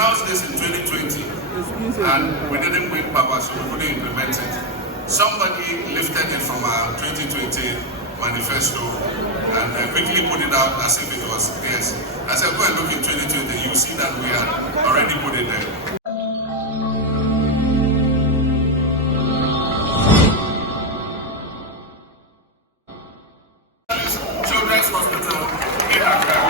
announced this in 2020, and we didn't win power, so we couldn't implement it. Somebody lifted it from our 2020 manifesto and quickly put it out as if it was theirs. I said, go and look in 2020, you see that we had already put it there. Children's Hospital in Accra.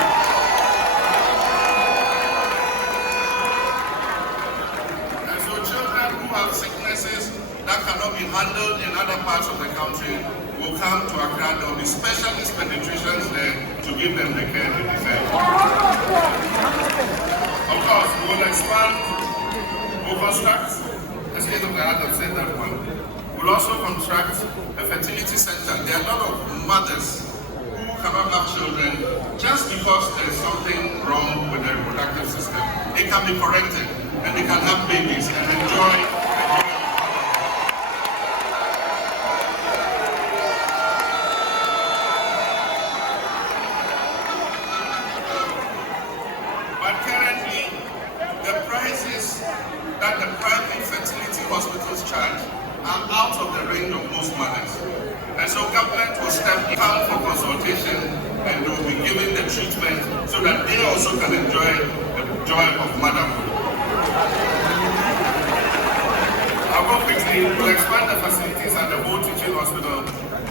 And so children who have sicknesses that cannot be handled in other parts of the country will come to Accra. There will be specialist pediatricians there to give them the care they deserve. Of course, we will expand, we'll construct, the state of the art have said that one. We'll also construct a fertility center. There are a lot of mothers who cannot have children just because there's something wrong with their reproductive system. It can be corrected and they can have babies and enjoy. But currently, the prices that the private fertility hospitals charge are out of the range of most mothers. And so government will step in for consultation and they will be given the treatment so that they also can enjoy the joy of motherhood. I'll go quickly. We'll expand the facilities at the whole teaching hospital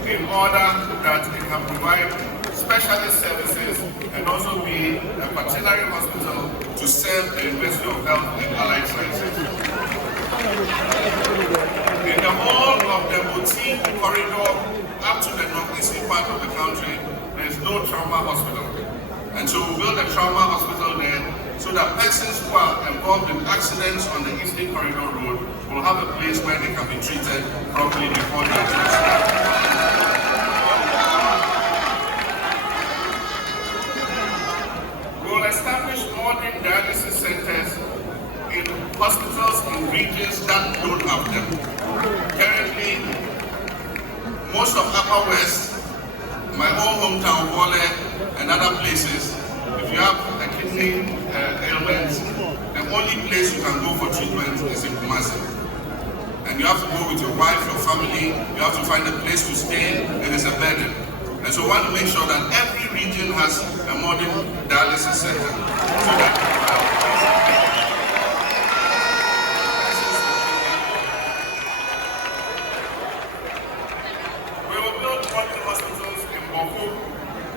in order that it can provide specialist services and also be a veterinary hospital to serve the University of Health and Allied Sciences. In the whole of the boutique corridor up to the northeastern part of the country, there is no trauma hospital. And so we build a trauma hospital there so that persons who are involved in accidents on the Eastern Corridor Road will have a place where they can be treated properly before they are transferred. Establish modern dialysis centers in hospitals in regions that don't have them. Currently, most of Upper West, my own hometown, Wale, and other places, if you have a kidney ailment, the only place you can go for treatment is in Kumasi. And you have to go with your wife, your family, you have to find a place to stay, and it's a burden. And so we want to make sure that every region has a modern dialysis center. So that we will build modern hospitals in Boko,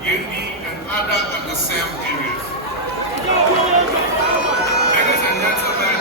Yendi, and other underserved areas. Ladies and gentlemen,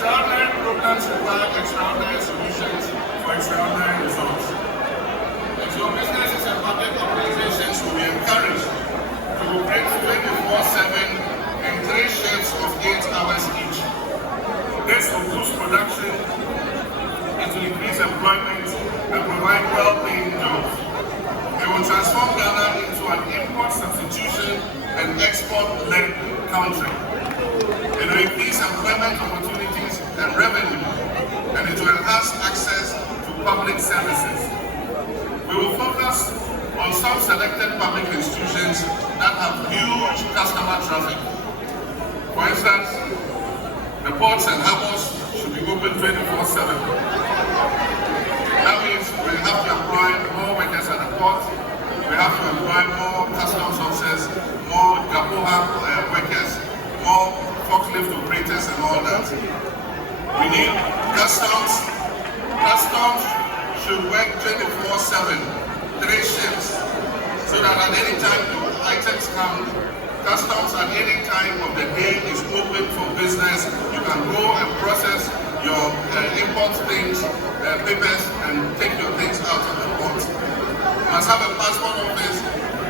extraordinary programs require extraordinary solutions for extraordinary results. And so businesses and public organizations will be encouraged to operate 24/7 and 3 shifts of 8 hours each. This will boost production, it will increase employment and provide well-paying jobs. It will transform Ghana into an import substitution and export-led country. It will increase employment opportunities and revenue, and it will enhance access to public services. We will focus on some selected public institutions that have huge customer traffic. For instance, the ports and harbors should be open 24/7. That means we have to employ more workers at the port, we have to employ more customs officers, more Gapoha workers, more forklift operators and We need customs. Customs should work 24/7, 3 shifts, so that at any time the items come, customs at any time of the day is open for business. You can go and process your import things, papers, and take your things out of the port. You must have a passport office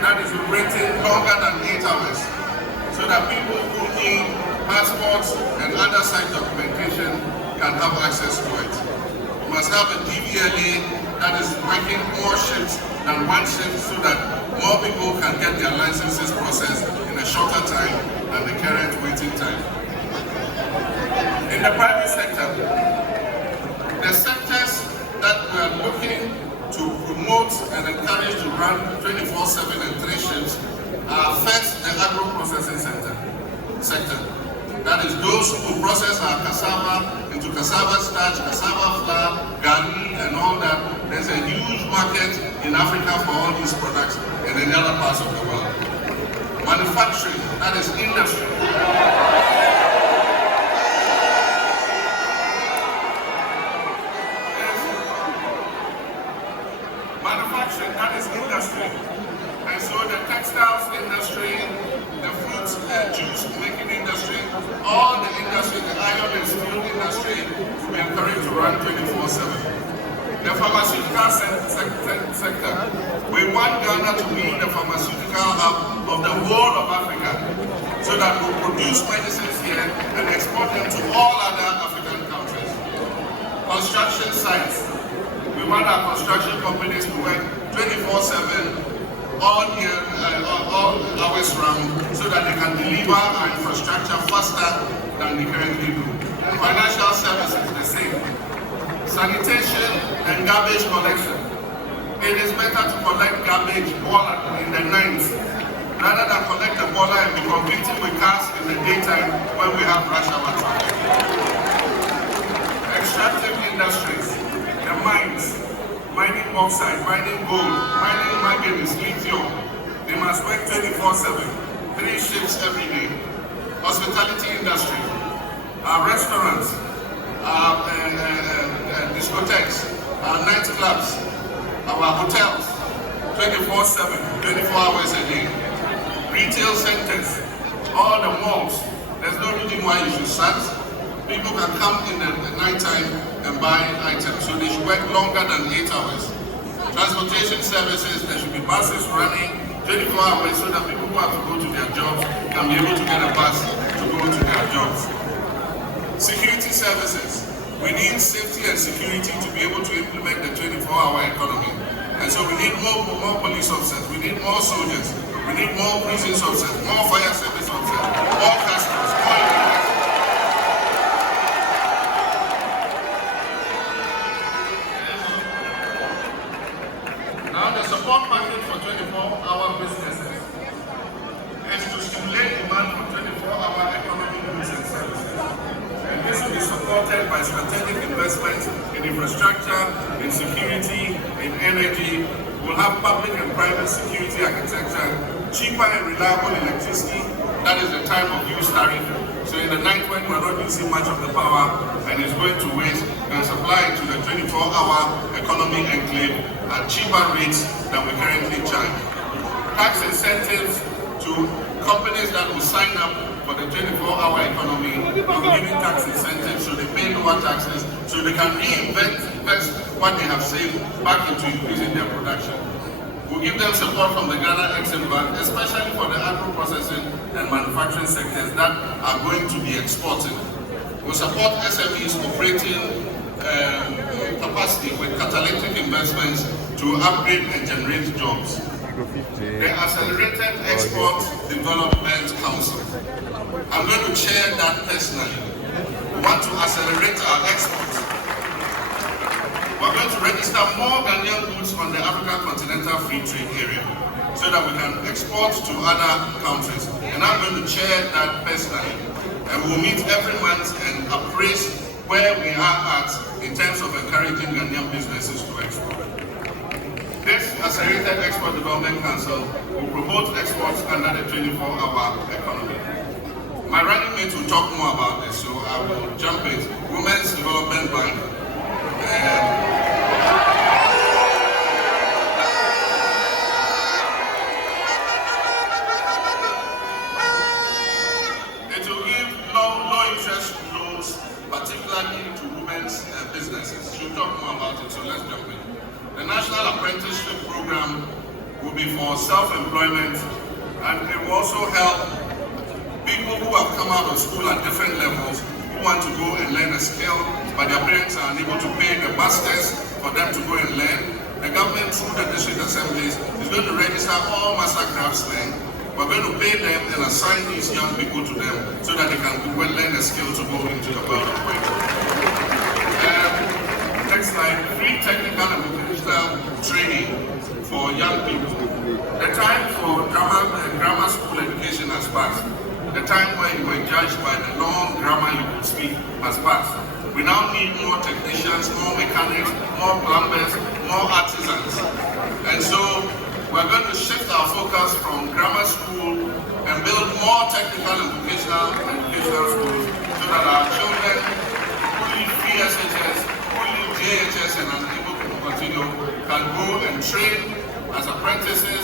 that is operating longer than 8 hours, so that people who need passports and other site documentation can have access to it. You must have a DVLA that is working more shifts than 1 shift, so that more people can get their licenses processed in a shorter time than the current waiting time. In the private sector, the sectors that we are looking to promote and encourage to run 24/7 and 3 shifts are first the agro-processing sector. That is those who process our cassava into cassava starch, cassava flour, garri, and all that. There's a huge market in Africa for all these products and in other parts of the world. Manufacturing, that is industry. Manufacturing, that is industry. And so the textiles industry, the fruits juice making industry, all the industry, the iron and steel industry, we encourage to run 24/7. The pharmaceutical sector, we want Ghana to be the pharmaceutical hub of the whole of Africa, so that we produce medicines here and export them to all other African countries. Construction sites, we want our construction companies to work 24/7, all year, all hours round, so that they can deliver our infrastructure faster than they currently do. Financial services, the same. Sanitation and garbage collection. It is better to collect garbage boiler in the night rather than collect the boiler and be competing with cars in the daytime when we have rush hour traffic. Extractive industries, the mines, mining bauxite, mining gold, mining manganese, lithium, they must work 24/7, 3 shifts every day. Hospitality industry, our restaurants, our discotheques, our nightclubs, our hotels, 24/7, 24 hours a day. Retail centers, all the malls, there's no reason why you should shut. People can come in the night time and buy items, so they should work longer than 8 hours. Transportation services, there should be buses running 24 hours, so that people who have to go to their jobs can be able to get a bus to go to their jobs. Security services, we need safety and security to be able to implement the 24-hour economy. And so we need more police officers, we need more soldiers, we need more prison officers, more fire service officers, more customs, more engineers. Now the support package for 24-hour businesses is to stimulate demand for 24-hour economic goods and services. And this will be supported by strategic investments in infrastructure, in security, in energy. We'll have public and private security architecture, cheaper and reliable electricity. That is the time of use tariff. So in the night when we're not using much of the power and it's going to waste, and supply it to the 24-hour economy enclave at cheaper rates than we currently charge. Tax incentives to companies that will sign up for the 24-hour economy, we're giving tax incentives so they pay lower taxes, so they can reinvest what they have saved back into increasing their production. We'll give them support from the Ghana Exim Bank, especially for the agro-processing and manufacturing sectors that are going to be exporting. We'll support SMEs operating capacity with catalytic investments to upgrade and generate jobs. The Accelerated Export Development Council, I'm going to chair that personally. We want to accelerate our exports. We're going to register more Ghanaian goods on the African Continental Free Trade Area so that we can export to other countries. And I'm going to chair that personally. And we'll meet every month and appraise where we are at in terms of encouraging Ghanaian businesses to export. This Accelerated Export Development Council will promote exports under the 24-hour economy. My running mate will talk more about this, so I will jump in. Women's Development Bank. It will give low interest loans, particularly to women's businesses. She'll talk more about it, so let's jump in. The National Apprenticeship Program will be for self-employment, and it will also help people who have come out of school at different levels who want to go and learn a skill, but their parents are unable to pay the masters for them to go and learn. The government, through the district assemblies, is going to register all master craftsmen. We're going to pay them and assign these young people to them so that they can learn a skill to go into the world of work. Next slide, free technical and vocational training for young people. The time for grammar school education has passed. The time when you were judged by the long grammar you could speak has passed. We now need more technicians, more mechanics, more plumbers, more artisans. And so we're going to shift our focus from grammar school and build more technical and vocational schools so that our children who leave PSHS, who leave JHS and are able to continue can go and train as apprentices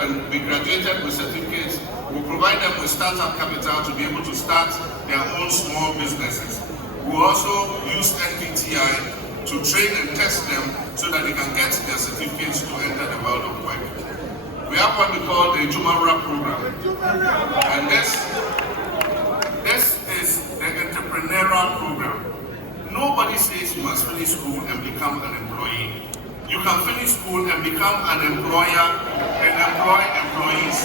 and be graduated with certificates. We'll provide them with startup capital to be able to start their own small businesses. We'll also use NDC to train and test them so that they can get their certificates to enter the world of work. We have what we call the Jumara program. And this is the entrepreneurial program. Nobody says you must finish school and become an employee. You can finish school and become an employer and employ employees.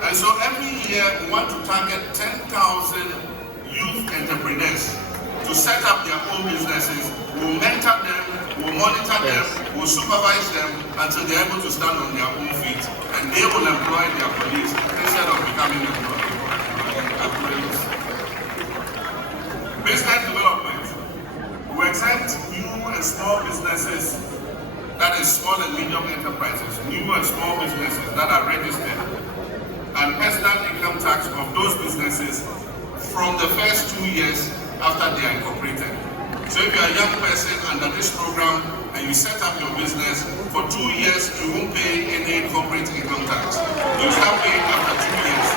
And so every year we want to target 10,000 youth entrepreneurs to set up their own businesses. We'll mentor them, we'll monitor them, we'll supervise them until they're able to stand on their own feet, and they will employ their colleagues instead of becoming employees. Business development. We exempt new and small businesses, that is small and medium enterprises, new and small businesses that are registered, and personal income tax of those businesses from the first 2 years after they are incorporated. So if you are a young person under this program and you set up your business, for 2 years you won't pay any corporate income tax. You start paying after 2 years.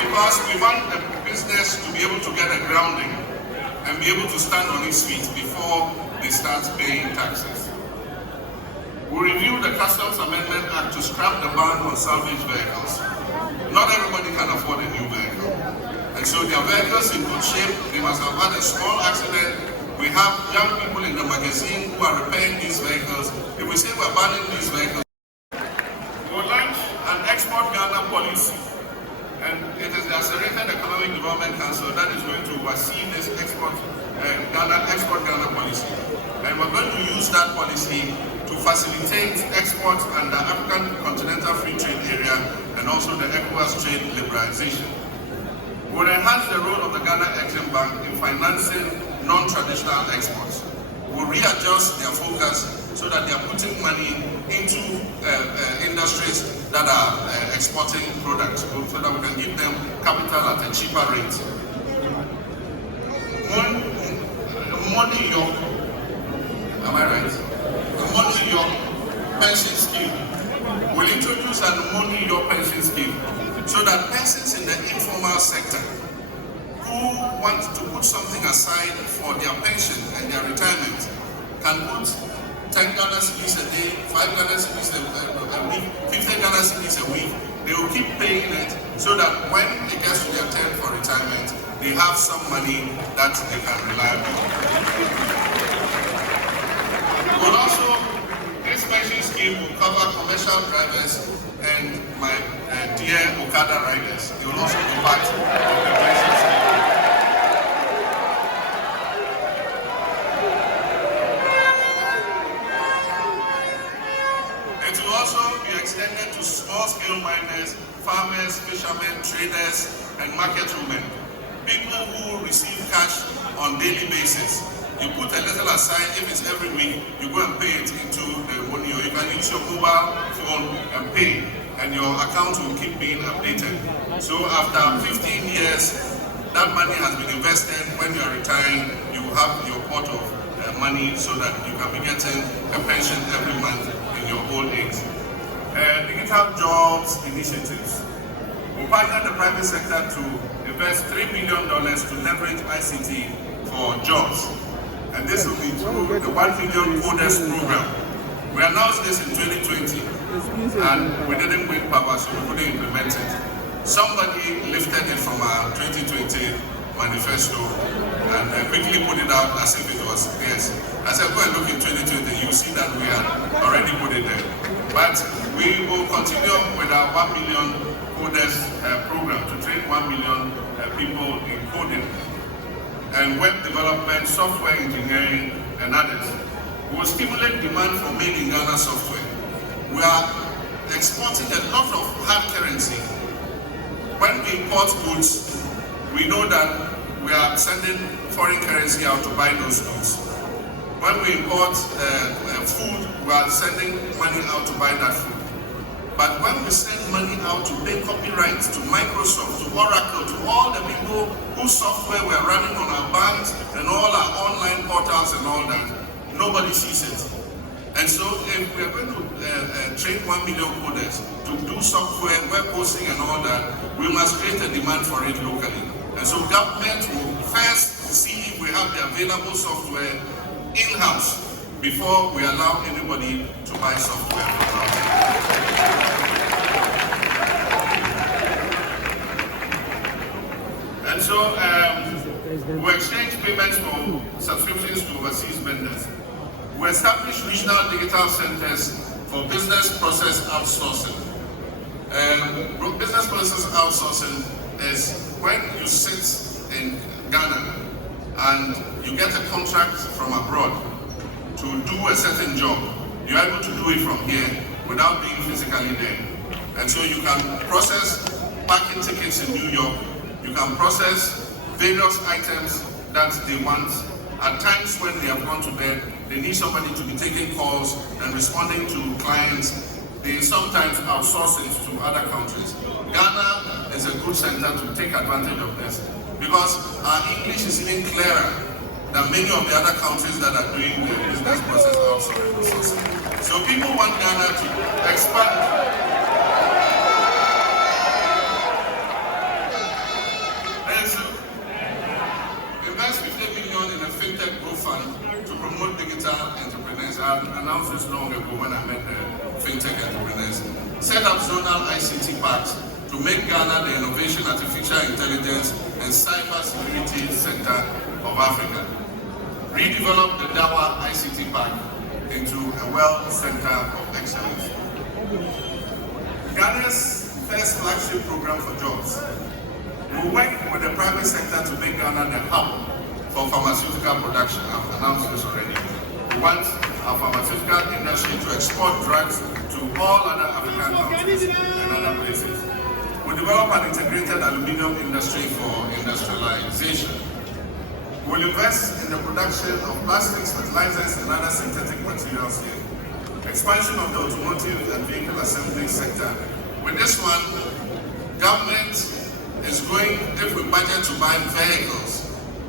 Because we want the business to be able to get a grounding and be able to stand on its feet before they start paying taxes. We review the Customs Amendment Act to scrap the ban on salvage vehicles. Not everybody can afford a new vehicle. And so their vehicles in good shape, they must have had a small accident. We have young people in the magazine who are repairing these vehicles. If we say we're banning these vehicles, we'll launch an Export Ghana policy. And it is the Accelerated Economic Development Council that is going to oversee this Export Ghana policy. And we're going to use that policy to facilitate exports under African Continental Free Trade Area and also the ECOWAS trade liberalization. We'll enhance the role of the Ghana Exim Bank in financing non-traditional exports. We'll readjust their focus so that they are putting money into industries that are exporting products so that we can give them capital at a cheaper rate. Money York, am I right? The Money York pension scheme. We'll introduce a Money York pension scheme so that persons in the informal sector who want to put something aside for their pension and their retirement can put $10 cedis a day, $5 cedis a week, $50 cedis a week. They will keep paying it so that when it gets to their turn for retirement, they have some money that they can rely on. We'll also, this pension scheme will cover commercial drivers and my dear Okada riders. They will also be part of the pension scheme. It will also be extended to small-scale miners, farmers, fishermen, traders, and market women. People who receive cash on daily basis. You put a little aside. If it's every week, you go and pay it into the money, or you can use your mobile phone and pay. and your account will keep being updated. So after 15 years, that money has been invested. When you're retiring, you have your pot of money so that you can be getting a pension every month in your old age. Digital jobs initiatives. We partnered the private sector to invest $3 billion to leverage ICT for jobs. And this will be through the 1 million coders program. We announced this in 2020 and we didn't win power, so we couldn't implement it. Somebody lifted it from our 2020 manifesto and quickly put it out as if it was theirs. I said, go and look in 2020, you see that we had already put it there. But we will continue with our 1 million coders program to train 1 million people in coding and web development, software engineering, and others. We will stimulate demand for made in Ghana software. We are exporting a lot of hard currency. When we import goods, we know that we are sending foreign currency out to buy those goods. When we import food, we are sending money out to buy that food. But when we send money out to pay copyright to Microsoft, to Oracle, to all the people whose software we're running on our banks and all our online portals and all that, nobody sees it. And so if we're going to train 1 million coders to do software, web hosting and all that, we must create a demand for it locally. And so government will first see if we have the available software in-house before we allow anybody to buy software from outside. And so we exchange payments for subscriptions to overseas vendors. We establish regional digital centers for business process outsourcing. Business process outsourcing is when you sit in Ghana and you get a contract from abroad to do a certain job. You're able to do it from here without being physically there. And so you can process parking tickets in New York. You can process various items that they want. At times when they have gone to bed, they need somebody to be taking calls and responding to clients. They sometimes outsource it to other countries. Ghana is a good center to take advantage of this because our English is even clearer than many of the other countries that are doing the business process outsourcing. So people want Ghana to expand. Invest 50 million in a fintech growth fund to promote digital entrepreneurs. I announced this long ago when I met the fintech entrepreneurs. Set up zonal ICT parks to make Ghana the innovation, artificial intelligence, and cyber security center of Africa. Redevelop the Dawa ICT Park into a world center of excellence. Ghana's first flagship program for jobs. We work with the private sector to make Ghana the hub for pharmaceutical production. I've announced this already. We want our pharmaceutical industry to export drugs to all other African countries and other places. We develop an integrated aluminium industry for industrialization. We'll invest in the production of plastics, fertilizers, and other synthetic materials here. Expansion of the automotive and vehicle assembly sector. With this one, government is going, if we budget to buy vehicles,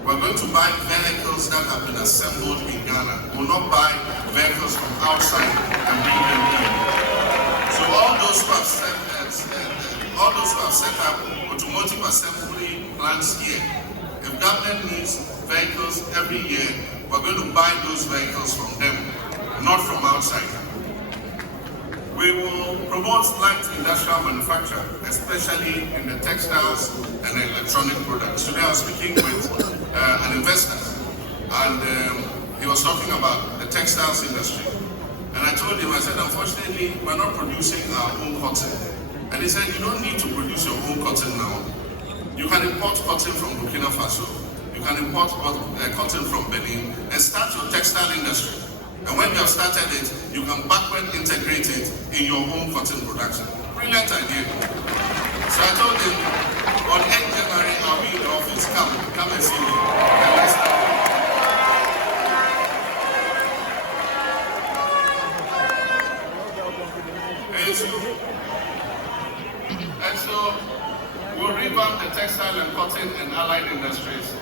we're going to buy vehicles that have been assembled in Ghana. We will not buy vehicles from outside and bring them in. So all those who have set up automotive assembly plants here, if government needs vehicles every year, we're going to buy those vehicles from them, not from outside. We will promote light industrial manufacture, especially in the textiles and electronic products. Today I was speaking with an investor, and he was talking about the textiles industry. And I told him, I said, unfortunately, we're not producing our own cotton. And he said, you don't need to produce your own cotton now. You can import cotton from Burkina Faso. You can import cotton from Benin and start your textile industry. And when you have started it, you can backward integrate it in your own cotton production. Brilliant idea. So I told him, on 8th January, I'll be in the office. Come and see me. And let's start. revamp the textile and cotton and allied industries.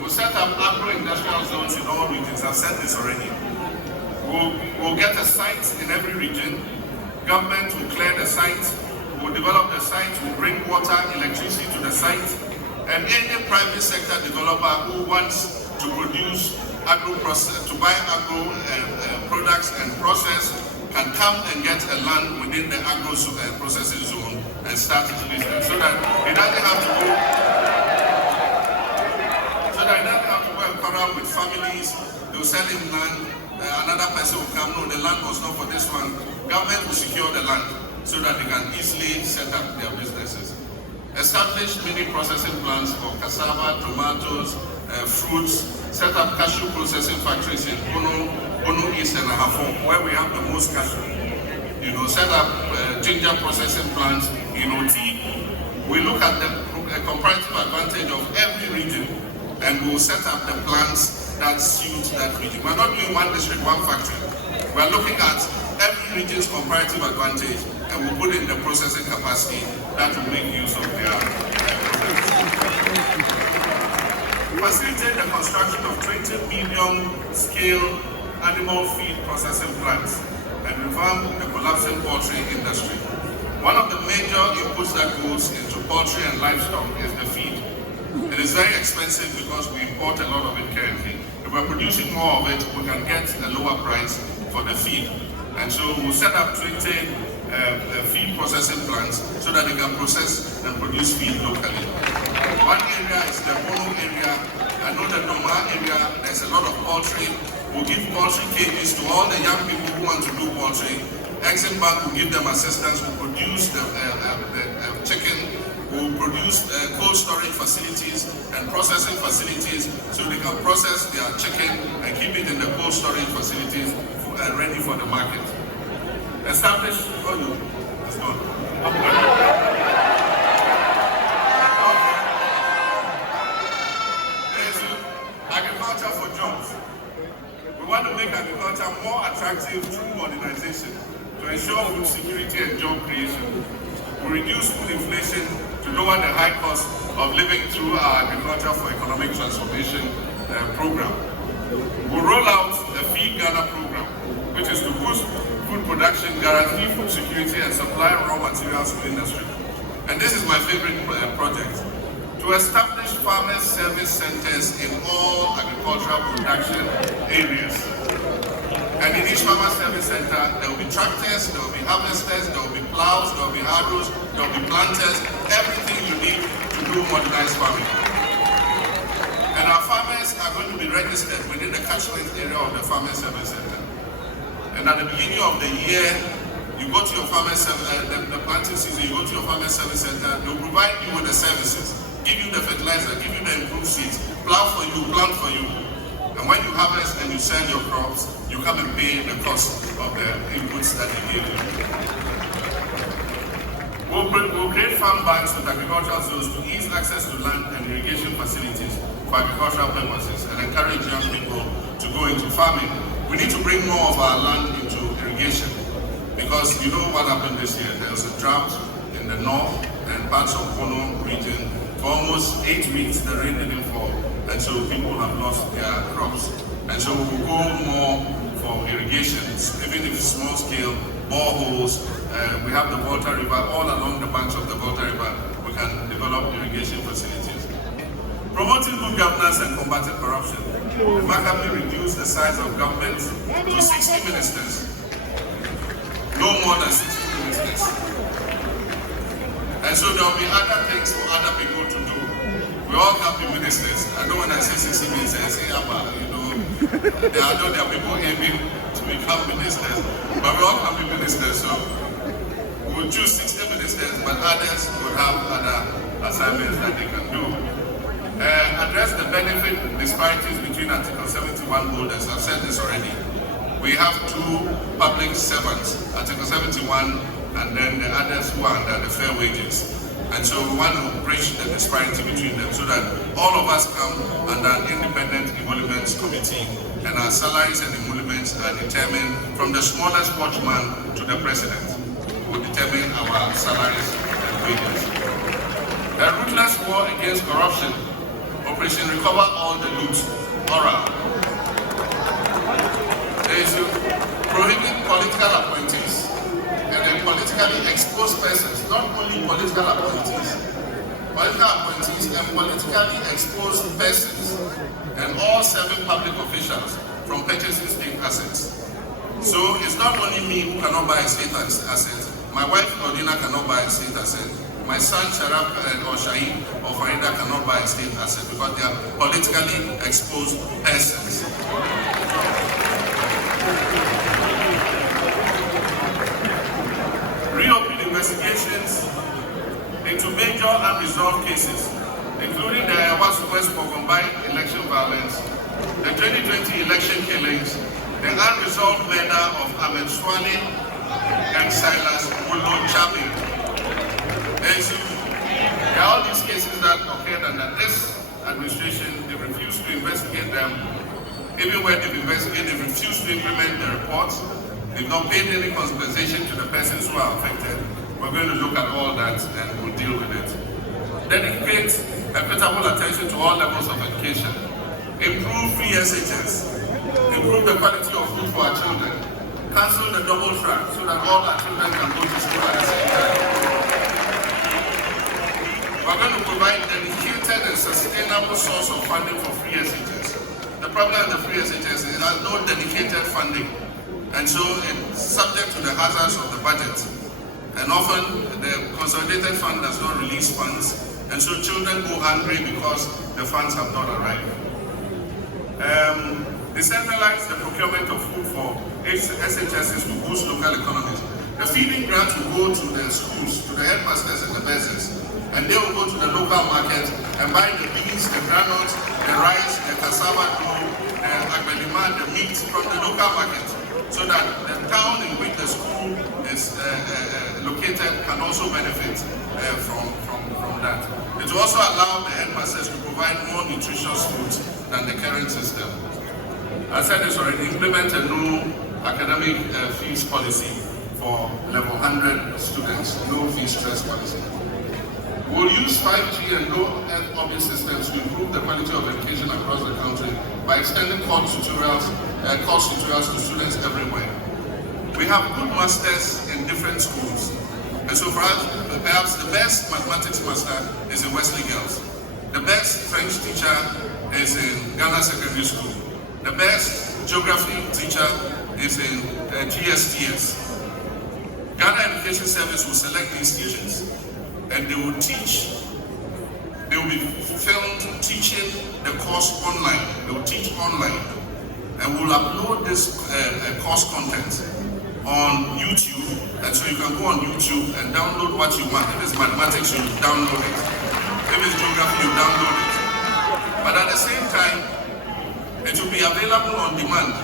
We'll set up agro-industrial zones in all regions. I've said this already. We'll get a site in every region. Government will clear the site. We'll develop the site. We'll bring water, electricity to the site. And any private sector developer who wants to produce to buy agro products and process can come and get a land within the agro processing zone and start its business, so that it doesn't have to go and quarrel with families. They'll sell him land. Another person will come. No, the land was not for this one. Government will secure the land so that they can easily set up their businesses. Establish mini processing plants for cassava, tomatoes, fruits. Set up cashew processing factories in Bono East and Ahafo, where we have the most cashew. Set up ginger processing plants. Tea. We look at the comparative advantage of every region, and we'll set up the plants that suit that region. We're not doing one district, one factory. We're looking at every region's comparative advantage, and we'll put in the processing capacity that will make use of their facilitate the construction of 20 million scale animal feed processing plants and revamp the collapsing poultry industry. One of the major inputs that goes into poultry and livestock is the feed. It is very expensive because we import a lot of it currently. If we're producing more of it, we can get a lower price for the feed. And so we'll set up 20 feed processing plants so that they can process and produce feed locally. One area is the Bono area. I know the Doma area, there's a lot of poultry. We'll give poultry cages to all the young people who want to do poultry. Exim Bank will give them assistance. We'll produce the chicken. We'll produce cold storage facilities and processing facilities so they can process their chicken and keep it in the cold storage facilities ready for the market. Establish, it's gone. Agriculture for jobs. We want to make agriculture more attractive through modernization to ensure food security and job creation. We reduce food inflation to lower the high cost of living through our Agriculture for Economic Transformation program. We'll roll out the Feed Ghana program, which is to boost food production, guarantee food security, and supply raw materials to industry. And this is my favorite project. To establish farmers' service centers in all agricultural production areas. And in each farmer service center, there will be tractors, there will be harvesters, there will be plows, there will be harrows, there will be planters, everything you need to do modernized farming. And our farmers are going to be registered within the catchment area of the farmer service center. And at the beginning of the year, you go to your farmer the planting season, you go to your farmer service center, they'll provide you with the services. Give you the fertilizer, give you the improved seeds, plow for you, plant for you. And when you harvest and you sell your crops, you come and pay the cost of the inputs that they gave you. We'll create farm banks with agricultural zones to ease access to land and irrigation facilities for agricultural purposes and encourage young people to go into farming. We need to bring more of our land into irrigation because you know what happened this year. There was a drought in the north and parts of Bono region. For almost 8 weeks, the rain didn't fall, and so people have lost their crops. And so we will go more for irrigation, even if small scale, boreholes. We have the Volta River, all along the banks of the Volta River, we can develop irrigation facilities. Promoting good governance and combating corruption. Remarkably reduce the size of government to 60 ministers. No more than 60 ministers. And so there will be other things for other people to do. We all can be ministers. I know when I say 60 ministers, I say, there are people aiming to become ministers. But we all can be ministers, so we'll choose 60 ministers, but others will have other assignments that they can do. Address the benefit disparities between Article 71 holders. I've said this already. We have two public servants, Article 71, and then the others who are under the fair wages. And so we want to bridge the disparity between them so that all of us come under an independent emoluments committee and our salaries and emoluments are determined from the smallest watchman to the president. We will determine our salaries and wages. ruthless war against corruption, Operation Recover All the Loot, ORA. There is to prohibit political appointees and then politically exposed persons, not only political appointees and politically exposed persons and all serving public officials from purchasing state assets. So it's not only me who cannot buy a state asset. My wife Claudina cannot buy a state asset. My son Sharaf or Shahid or Farida cannot buy a state asset because they are politically exposed persons. Reopen investigations into major unresolved cases, including the Ayahuasca West for combined election violence, the 2020 election killings, the unresolved murder of Ahmed Swani and Silas Mulo Chabi. There are all these cases that occurred under this administration. They refused to investigate them. Even when they've investigated, they refused to implement the reports. They've not paid any compensation to the persons who are affected. We're going to look at all that and we'll deal with it. Dedicate equitable attention to all levels of education. Improve free SHS. Improve the quality of food for our children. Cancel the double track so that all our children can go to school at the same time. We're going to provide dedicated and sustainable source of funding for free SHS. The problem with the free SHS is that no dedicated funding. And so it's subject to the hazards of the budget. And often the consolidated fund does not release funds. And so children go hungry because the funds have not arrived. Decentralize the procurement of food for SHSs to boost local economies. The feeding grant will go to the schools, to the headmasters and the business, and they will go to the local market and buy the beans, the granules, the rice, the cassava dough, the agbelima, the meat from the local market, so that the town in which the school is located can also benefit from that. It will also allow the headmasters to provide more nutritious foods than the current system. I said this already, implement a new academic fees policy for level 100 students, no fee stress policy. We'll use 5G and low Earth orbit systems to improve the quality of education across the country by extending course tutorials to students everywhere. We have good masters in different schools. And so for us, perhaps the best mathematics master is in Wesley Girls. The best French teacher is in Ghana Secondary School. The best geography teacher is in GSTS. Ghana Education Service will select these teachers and they will teach. They will be filmed teaching the course online. They will teach online and we'll upload this course content on YouTube, and so you can go on YouTube and download what you want. If it's mathematics, you download it. If it's geography, you download it. But at the same time, it will be available on demand.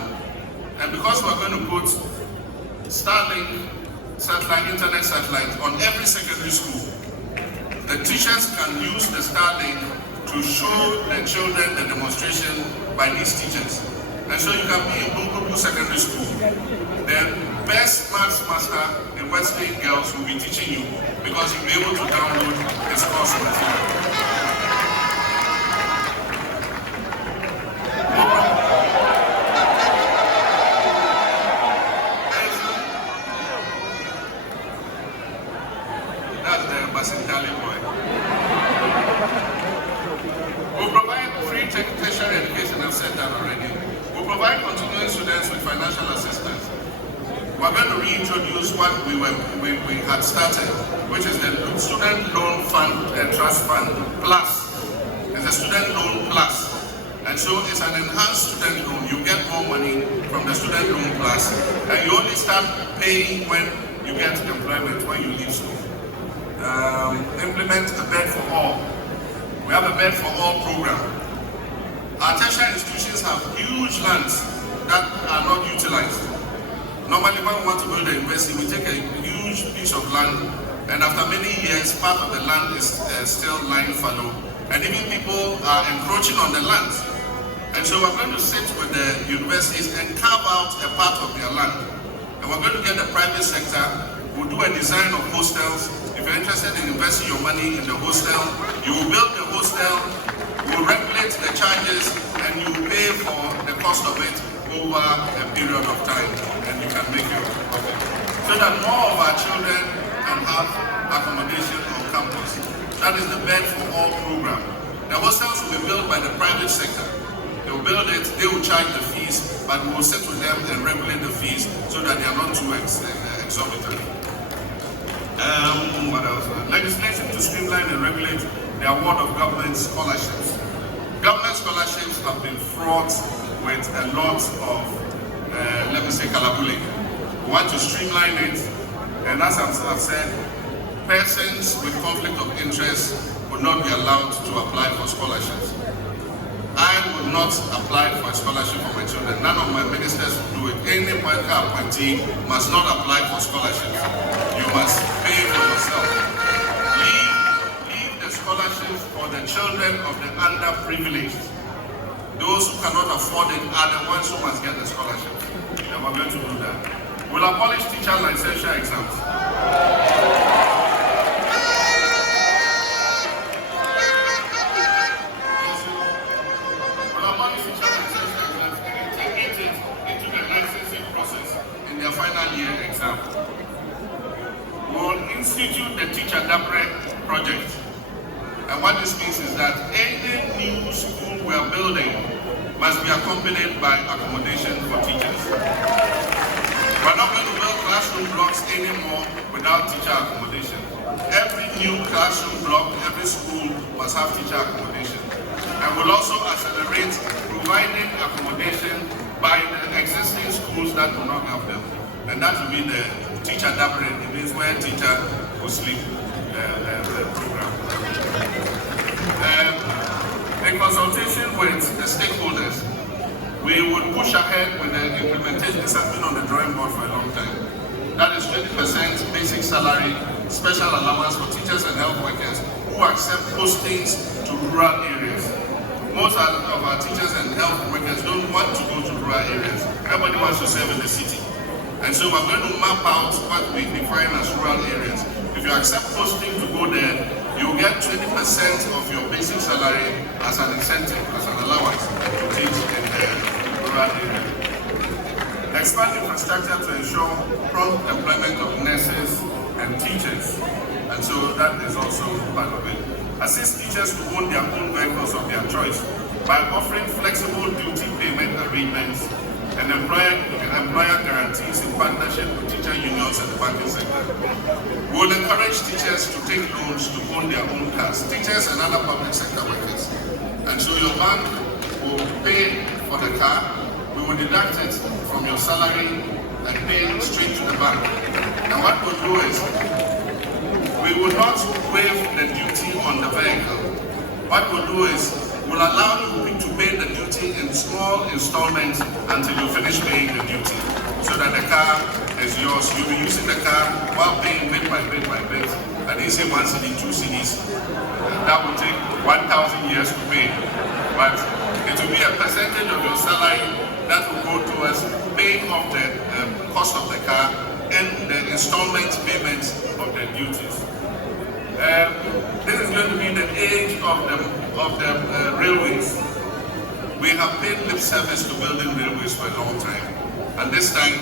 And because we're going to put Starlink internet satellite on every secondary school, the teachers can use the Starlink to show the children the demonstration by these teachers. And so you can be in Bunkubu Secondary School. The best maths master in Wesley Girls will be teaching you because you'll be able to download his course material. That's the Basintali boy. We'll provide free tertiary education, I've said that already. We'll provide continuing students with financial assistance. We're going to reintroduce what we had started, which is the Student Loan Fund, Trust Fund Plus. It's a Student Loan Plus. And so it's an enhanced student loan. You get more money from the Student Loan Plus. And you only start paying when you get employment, when you leave school. Implement a bed for all. We have a bed for all program. Our tertiary institutions have huge lands that are not utilized. Normally, when we want to build a university, we take a huge piece of land, and after many years, part of the land is still lying fallow, and even people are encroaching on the land. And so we're going to sit with the universities and carve out a part of their land. And we're going to get the private sector, we'll do a design of hostels. If you're interested in investing your money in the hostel, you will build the hostel, you will regulate the charges, and you will pay for the cost of it over a period of time, and you can make your profit. So that more of our children can have accommodation on campus. That is the bed for all program. The hostels will be built by the private sector. They will build it, they will charge the fees, but we will sit with them and regulate the fees so that they are not too exorbitant. What else? Legislation to streamline and regulate the award of government scholarships. Government scholarships have been fraught with a lot of, let me say, kalabule. We want to streamline it, and as I've said, persons with conflict of interest would not be allowed to apply for scholarships. I would not apply for a scholarship for my children. None of my ministers will do it. Any political appointee must not apply for scholarships. You must pay for yourself. Leave the scholarships for the children of the underprivileged. Those who cannot afford it are the ones who must get the scholarship. And we're going to do that. We'll abolish teacher licensure exams. Final year exam. We will institute the Teacher Dapre project. And what this means is that any new school we are building must be accompanied by accommodation for teachers. We're not going to build classroom blocks anymore without teacher accommodation. Every new classroom block, every school must have teacher accommodation. And we'll also accelerate providing accommodation by the existing schools that do not have them. And that will be the Teacher Dapre. It means where teacher will sleep the program. In consultation with the stakeholders, we would push ahead with the implementation. This has been on the drawing board for a long time. That is 20% basic salary, special allowance for teachers and health workers who accept postings to rural areas. Most of our teachers and health workers don't want to go to rural areas. Everybody wants to serve in the city. And so we're going to map out what we define as rural areas. If you accept posting to go there, you'll get 20% of your basic salary as an incentive, as an allowance to teach in the rural area. Expand infrastructure to ensure prompt employment of nurses and teachers. And so that is also part of it. Assist teachers to own their own vehicles of their choice by offering flexible duty payment arrangements and employer guarantees in partnership with teacher unions and the banking sector. We will encourage teachers to take loans to own their own cars, teachers and other public sector workers. And so your bank will pay for the car, we will deduct it from your salary and pay it straight to the bank. And what we'll do is, we will not waive the duty on the vehicle. What we'll do is, we'll allow you to pay the duty in small installments until you finish paying the duty, so that the car is yours. You'll be using the car while paying bit by bit by bit. And they say 1 cedi, 2 cedis. That will take 1,000 years to pay. But it will be a percentage of your salary that will go towards paying off the cost of the car and the installment payments of the duties. This is going to be the age of the railways. We have paid lip service to building railways for a long time, and this time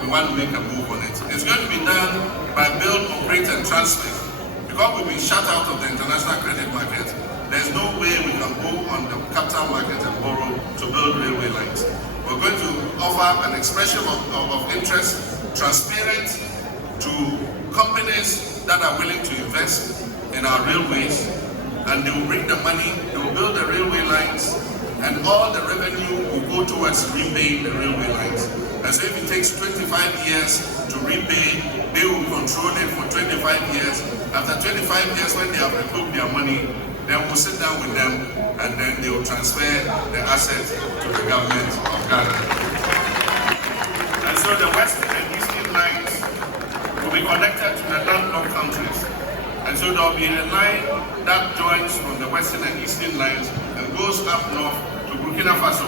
we want to make a move on it. It's going to be done by build, operate, and transfer. Because we've been shut out of the international credit market, there's no way we can go on the capital market and borrow to build railway lines. We're going to offer an expression of interest, transparent, to companies that are willing to invest in our railways, and they will bring the money, they will build the railway lines, and all the revenue will go towards repaying the railway lines. And so if it takes 25 years to repay, they will control it for 25 years. After 25 years, when they have recouped their money, then we'll sit down with them, and then they will transfer the assets to the government of Ghana. And so the Western and Eastern lines will be connected to the landlocked countries. And so there will be a line that joins from the Western and Eastern lines and goes up north to Burkina Faso,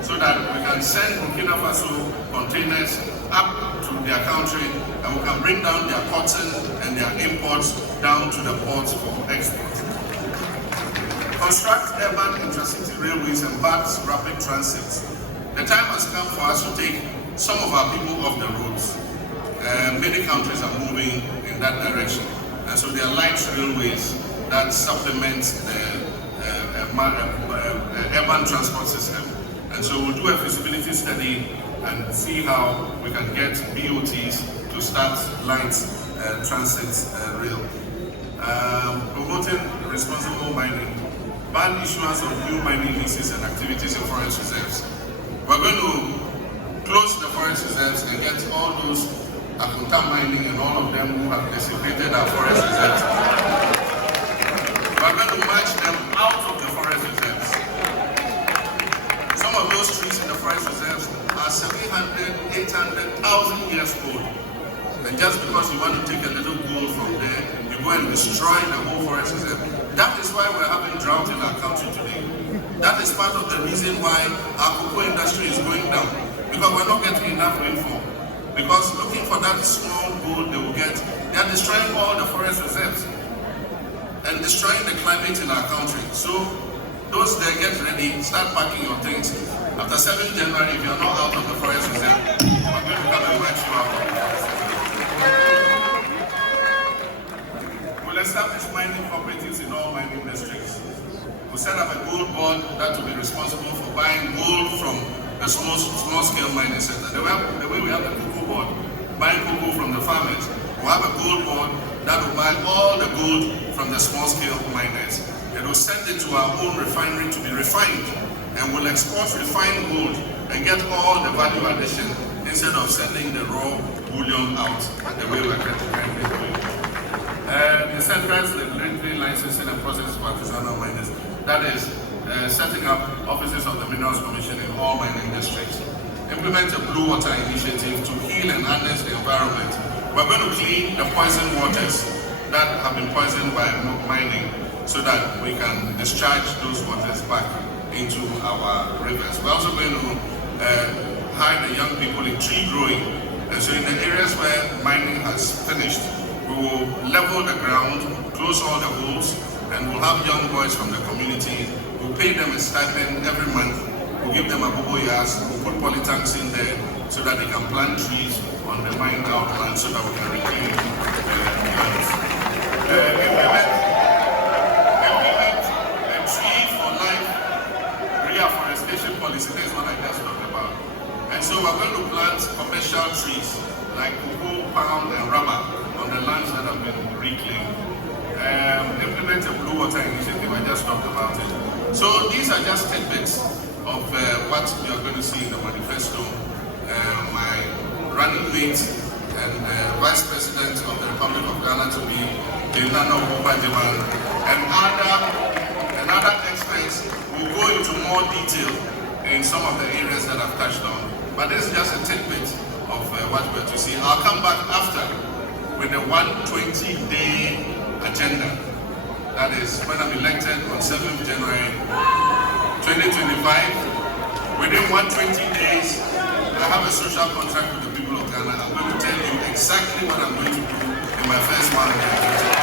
so that we can send Burkina Faso containers up to their country, and we can bring down their cotton and their imports down to the ports for export. Construct urban intracity railways and bus rapid transit. The time has come for us to take some of our people off the roads. Many countries are moving in that direction, and so there are light railways that supplement the urban transport system. And so we'll do a feasibility study and see how we can get BOTs to start light transit rail. Promoting responsible mining, ban issuance of new mining leases and activities in forest reserves. We're going to close the forest reserves and get all those Akunta mining and all of them who have desecrated our forest reserves. We're going to march them out of the forest reserves. Some of those trees in the forest reserves are 700, 800,000 years old. And just because you want to take a little gold from there, you go and destroy the whole forest reserve. That is why we're having drought in our country today. That is part of the reason why our cocoa industry is going down. Because we're not getting enough rainfall. Because looking for that small gold they will get, they are destroying all the forest reserves and destroying the climate in our country. So those there, get ready, start packing your things. After 7th January, if you're not out of the forest reserve, we're going to come and march you out of the forest reserve. We'll establish mining cooperatives in all mining districts. We'll set up a gold board that will be responsible for buying gold from the small-scale mining center. The way we have the cocoa board, buying cocoa from the farmers, we'll have a gold board that will buy all the gold from the small-scale miners. It will send it to our own refinery to be refined, and we'll export refined gold and get all the value addition instead of sending the raw bullion out the way we're currently doing. Decentralized regulatory licensing and processes for artisanal miners. That is, setting up offices of the Minerals Commission in all mining districts. Implement a blue water initiative to heal and harness the environment. We're going to clean the poisoned waters that have been poisoned by mining so that we can discharge those waters back into our rivers. We're also going to hire the young people in tree growing. And so in the areas where mining has finished, we will level the ground, close all the holes, and we'll have young boys from the community. We'll pay them a stipend every month. We'll give them a bobo yas. We'll put polytanks in there so that they can plant trees on the mined out land so that we can reclaim lands. Implement a tree for life reforestation policy. That's what I just talked about. And so we're going to plant commercial trees like cocoa, palm, and rubber on the lands that have been reclaimed. Implement a blue water initiative. I just talked about it. So these are just tidbits of what you are going to see in the manifesto. My running mate and Vice President of the Republic of Ghana to be Nana Obajiman and other experts will go into more detail in some of the areas that I've touched on. But this is just a tidbit of what we're to see. I'll come back after with the 120-day agenda. That is when I'm elected on 7th January 2025. Within 120 days, I have a social contract with the people of Ghana. I'm going to tell you exactly what I'm going to do in my first 1 year.